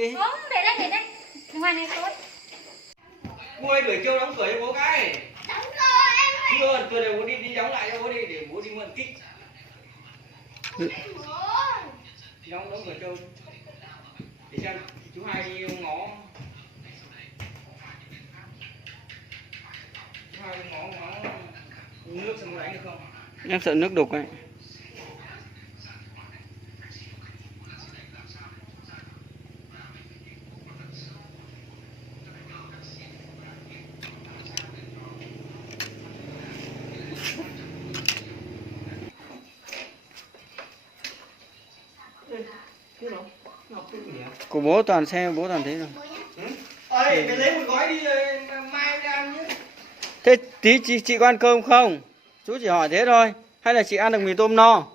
Không, để đây. Ngoài này tốt. Cô ơi, buổi chiều đóng cửa cho bố cái. Đóng rồi em. Chưa, tôi để bố đi đóng lại cho bố đi, để bố đi mượn kích. Đóng cửa cho. Để xem chú Hai đi ngó. Chú Hai ngó nước xem có đánh được không? Em sợ nước đục ấy. Của bố toàn xe, bố toàn thế rồi. Ơi, mày lấy một gói đi rồi mai ra ăn nhé. Thế tí chị có ăn cơm không? Chú chỉ hỏi thế thôi. Hay là chị ăn được mì tôm no?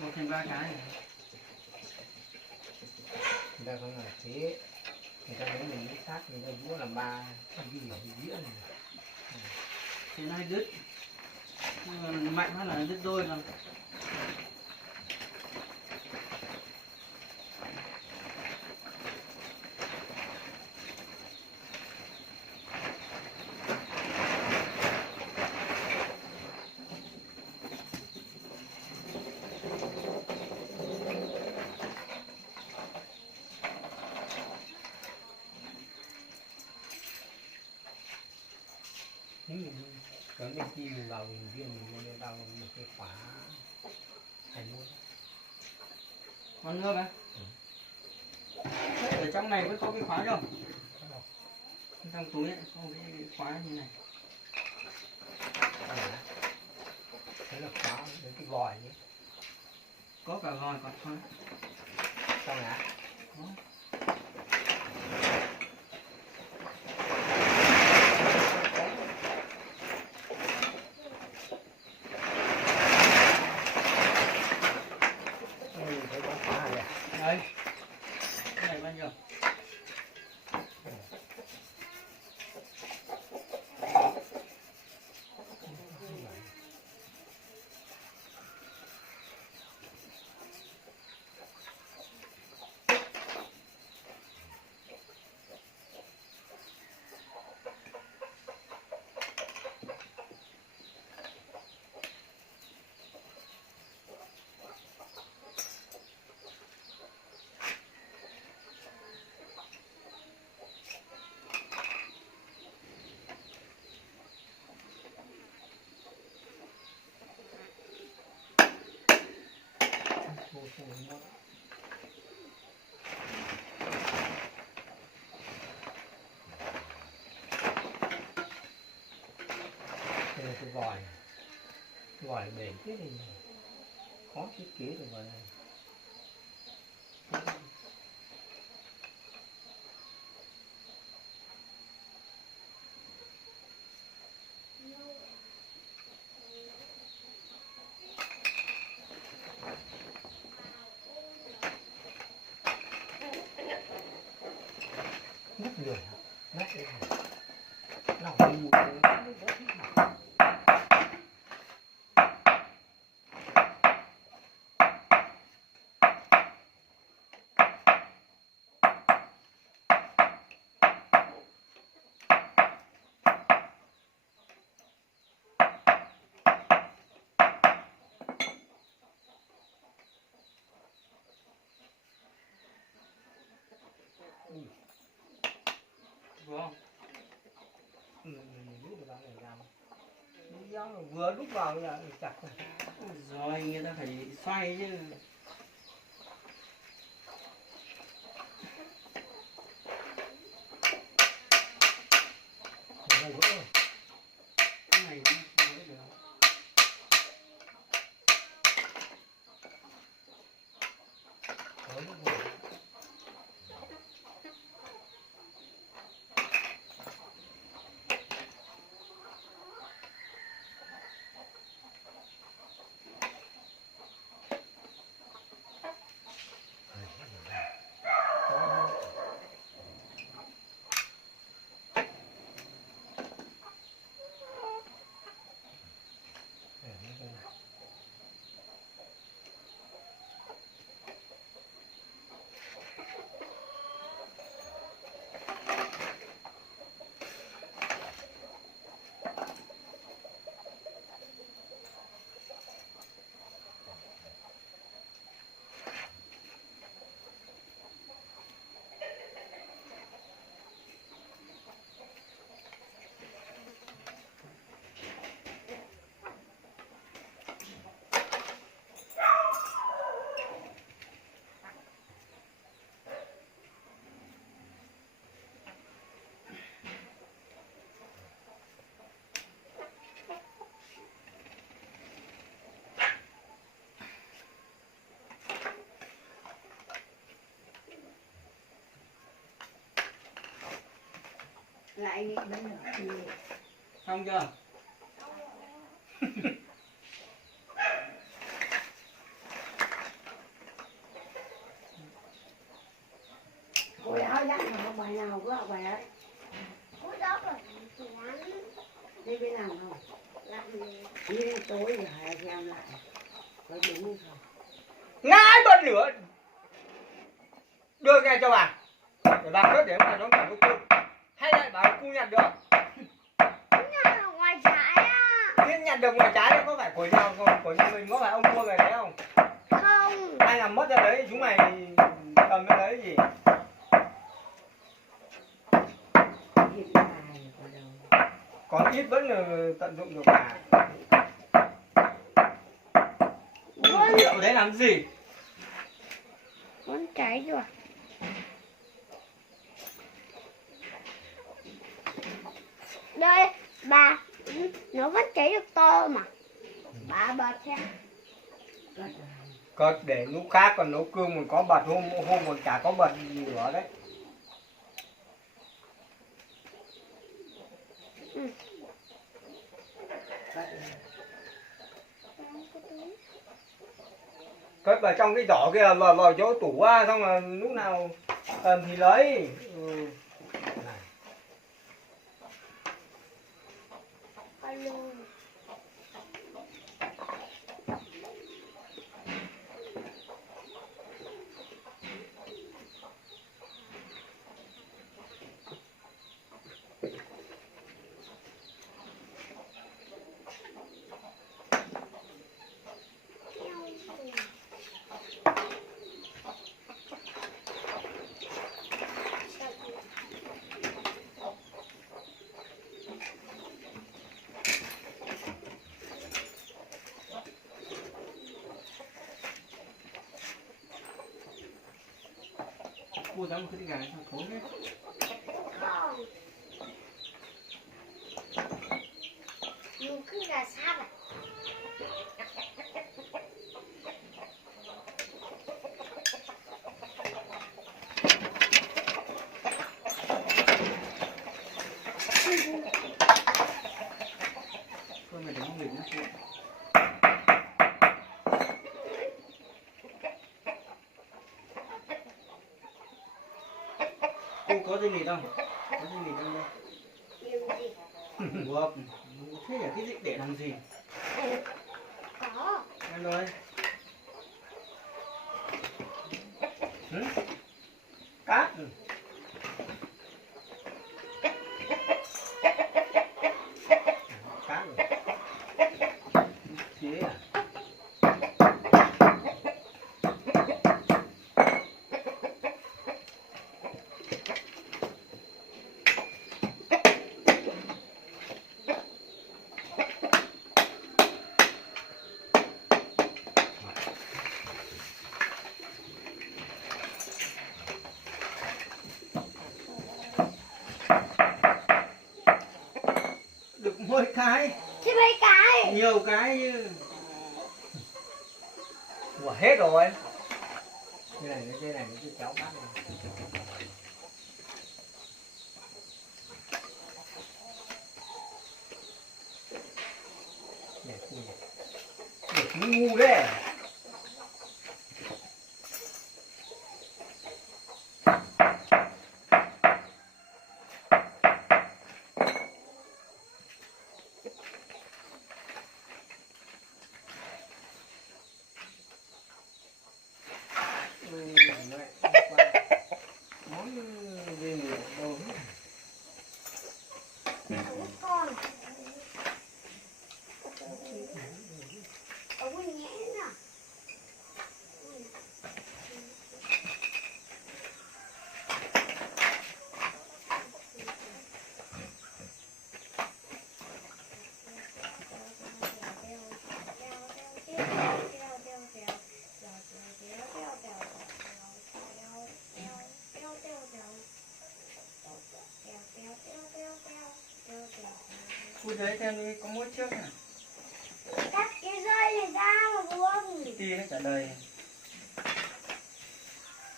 một thêm ba cái này. Người ta không là thế, người ta nói mình đi sát, người ta búa làm ba cái gì ở dĩa này. Thế này đứt, mạnh hơn là đứt đôi rồi. Cái mình chi mình vào mình riêng mình mua lên đâu một cái khóa thành mua. Còn nữa bạn? Thế ở trong này vẫn có cái khóa không? Trong túi ấy, có cái khóa như này. Thế là khóa với cái vòi nhé. Có cả vòi còn khóa. Xong hả? Đó. Đây. Cái này bao nhiêu? Đây là cái vòi bền thế này khó thiết kế được vòi này. Mất lười hả? Mất lười hả? Nào đi một cái Đúng không? vừa đúc vào là chặt Rồi người ta phải xoay chứ. này vỡ rồi. Cái này cũng vỡ được. lại nghĩ bánh nữa. Xong chưa? Ôi áo dắt mà không bài nào cứ học bài đấy. Cúi đó rồi. Ngắn. Đi bên nào không? Làm gì? Đi đến tối rồi hai anh em lại. Có đúng không? Ngái bên nữa. Đưa nghe cho bà. Để bà cất để mà nó cả cô. Hay lại bà cu nhặt được. Nó ở ngoài trái á. Thế nhặt được ngoài trái đấy có phải của nhà mình có phải ông mua về đấy không? Không. Ai làm mất ra đấy chúng mày cầm cái đấy gì? Hiện bài ở đâu? Còn ít vẫn là tận dụng được bà. Ở đấy làm gì? Con trái rồi. Đây, bà, nó vẫn cháy được to mà. Bà bật xem. Cất để lúc khác còn nấu cơm còn có bật hôm còn chả có bật gì nữa đấy. Cất vào trong cái giỏ kia vào chỗ tủ á, xong là lúc nào cần thì lấy. Này. Alo. Cua dám một cái gà này thối hết. Không. Dùng cứ gà sát à? Thôi mày đừng nghịch nhá. Cô có dây nịt không? Có dây nịt không đây? Điều gì? Buộc. Thế là cái gì để làm gì? Có. Em rồi. Cát. Cát rồi. Chế à? Được mỗi cái. Thế mấy cái? Nhiều cái như. Ủa hết rồi. Cái này cái kéo bát này. Để ngu đấy. Món gì nhiều đâu. Con. Ống nhẽ nè. Cua đấy theo như có mỗi trước à? Cắt cái dây này ra mà buông. Tí nó trả lời.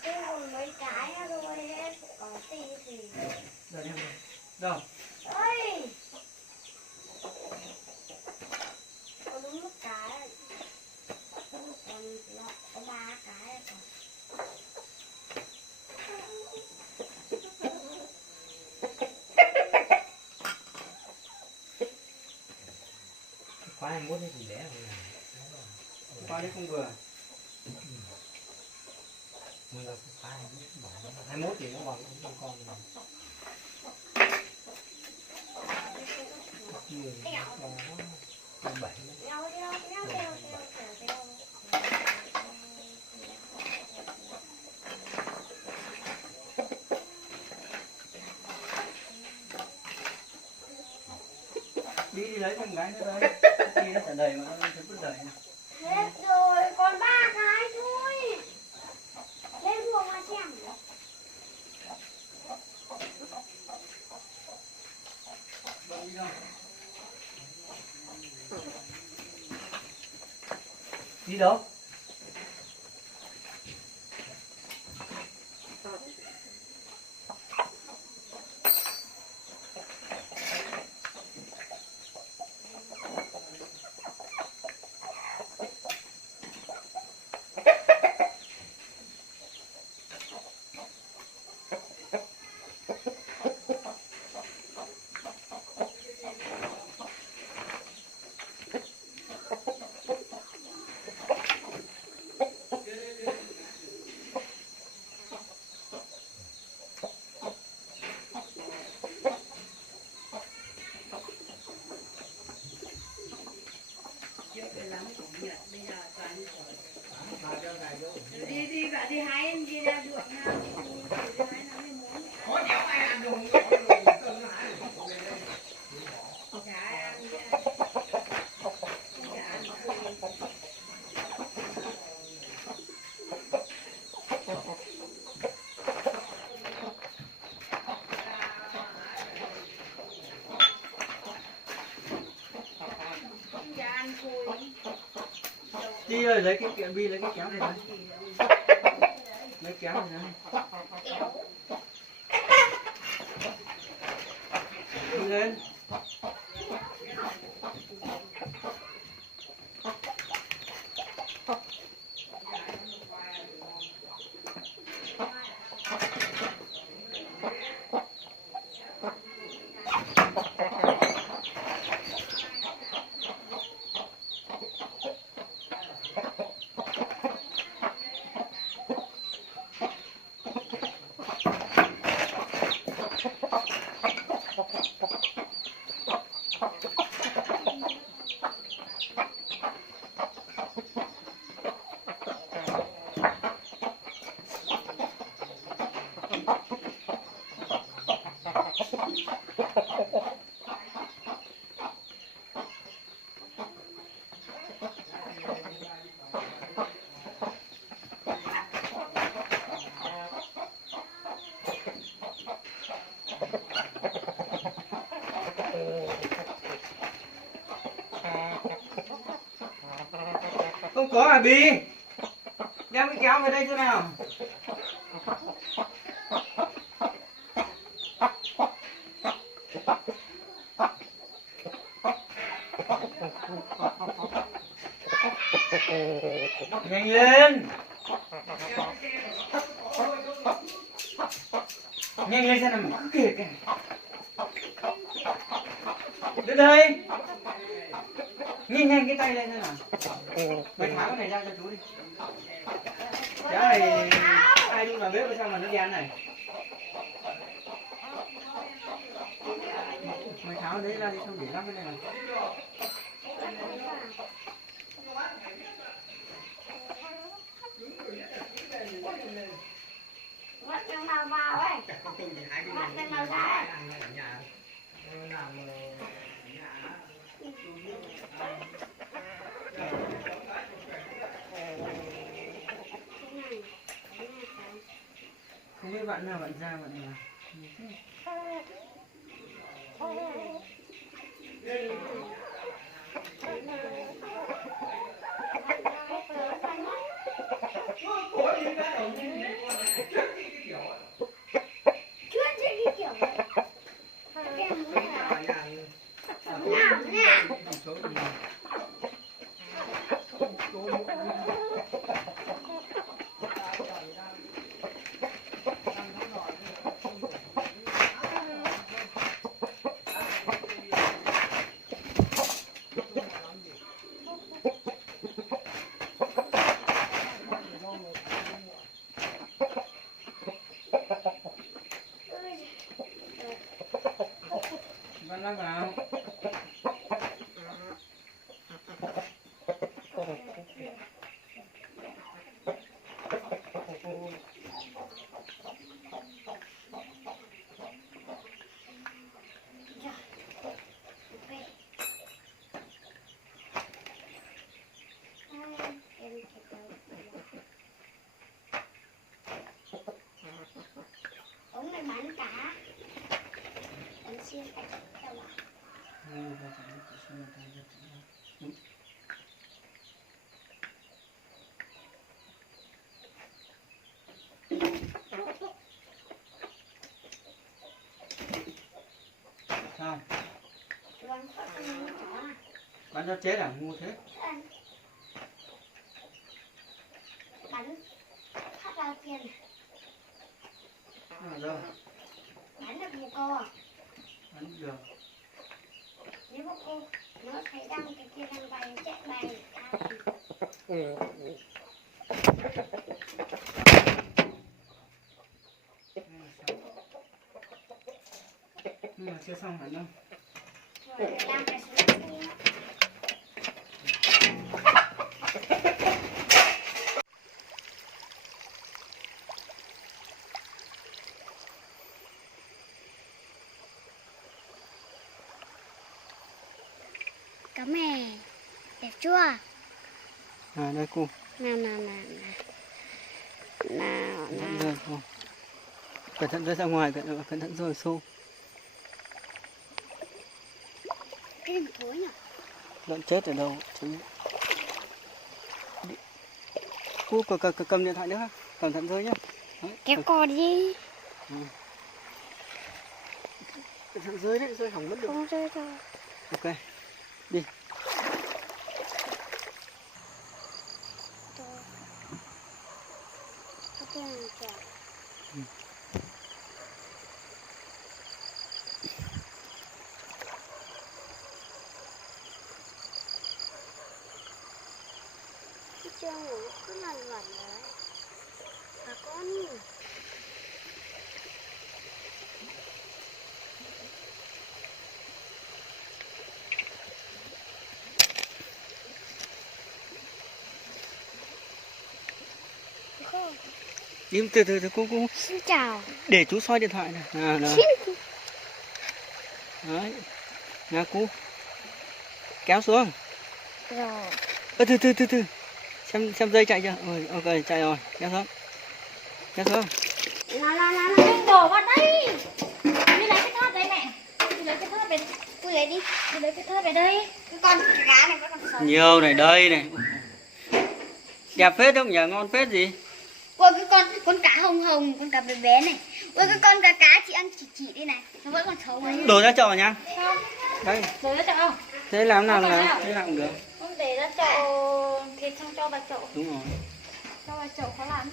Tôi còn mấy cái thôi hết. Có tí thì. Đây em rồi. Đâu? ơi có đúng một cái còn có ba cái còn Khóa 21 thì bé rồi này. Qua đấy không vừa. Mình là khóa 21 thì nó còn không con rồi. Nhiều nó 7 Đi lấy con gái nữa đây. Đi nó trả đầy mà nó thấy vứt đầy này. hết rồi còn ba cái thôi lên buồng mà xem Đâu đi đâu? đi đâu? đi đi bạn đi hái đi ra ruộng nào đi hái nó mới muốn Có chéo ai ăn dùng chả ăn chả ăn chả ăn cùi Đi rồi lấy cái kéo, đi lấy cái kéo này này. Lấy kéo này này. Đi lên. Không có à Bi? Đem cái kéo về đây chỗ nào? Nhanh lên! Nhanh lên xem nào mà cứ kìa kìa. Đến đây! Nhanh nhanh cái tay lên xem nào. Mày tháo cái này ra cho chú đi. Cái này ai đun vào bếp ở sao mà nó gian này. Mày tháo đấy ra đi xong để lắp cái này này. mất cái màu vào ấy mất cái màu ra Không biết bạn nào bạn ra bạn nào. chưa chơi đi kiểu này Văn lắm vào. Ống này bán cá. Bán xiên cá đâu ạ? Sao? Vâng, có ăn nó chó à? Bắn cho chết à? Ngu thế. Ăn. Bắn phát ra kia này. Rồi. Bắn được một cô à? Bắn được. Nếu mà cô nó thấy đang cái kia đang bay chạy bay Nhưng mà chưa xong hẳn đâu. rồi làm cái số kia. Cá mè đẹp chưa? À đây cô. Nào nào nào nào nào Rồi cô. Cẩn thận rơi ra ngoài, cẩn thận rồi xô. cái gì mà thối nhỉ? Lợn chết ở đâu? Cô cầm điện thoại nữa, cẩn thận rơi nhá. Đấy, Kéo co đi. cẩn thận rơi đấy, rơi hỏng mất được. Không rơi đâu. Ok, đi. Cái chân của nó cứ lằn vẩn đấy. À con. Đi từ cô. Xin chào. Để chú soi điện thoại này. À, nào. Xin. Đấy. Nào cô. Kéo xuống. Rồi. Ơ từ. Xem dây chạy chưa? Ôi, ok chạy rồi. Kéo xuống. Nào, đổ vào đây. Đi lấy cái thớt đấy mẹ. Đi lấy cái thớt về. Tôi lấy đi. Đi lấy cái thớt về đây. Cái con cá này vẫn còn sống. Nhiều này, đây này. Đẹp phết không nhỉ? Ngon phết gì? Ôi cái con cá hồng, con cá bé bé này. Ôi cái con cá chị ăn chỉ đi này. Nó vẫn còn sống ấy. Đổ ra chậu nhá. Không. Đây. Để ra chậu. Thế làm nào là thế nào cũng được. Không để ra chậu thì không cho vào chậu. Đúng rồi. Cho vào chậu khó làm.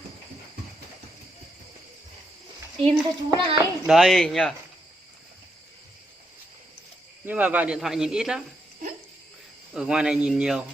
Tìm cho chú này. Đây nhỉ. Nhưng mà vào điện thoại nhìn ít lắm. Ở ngoài này nhìn nhiều.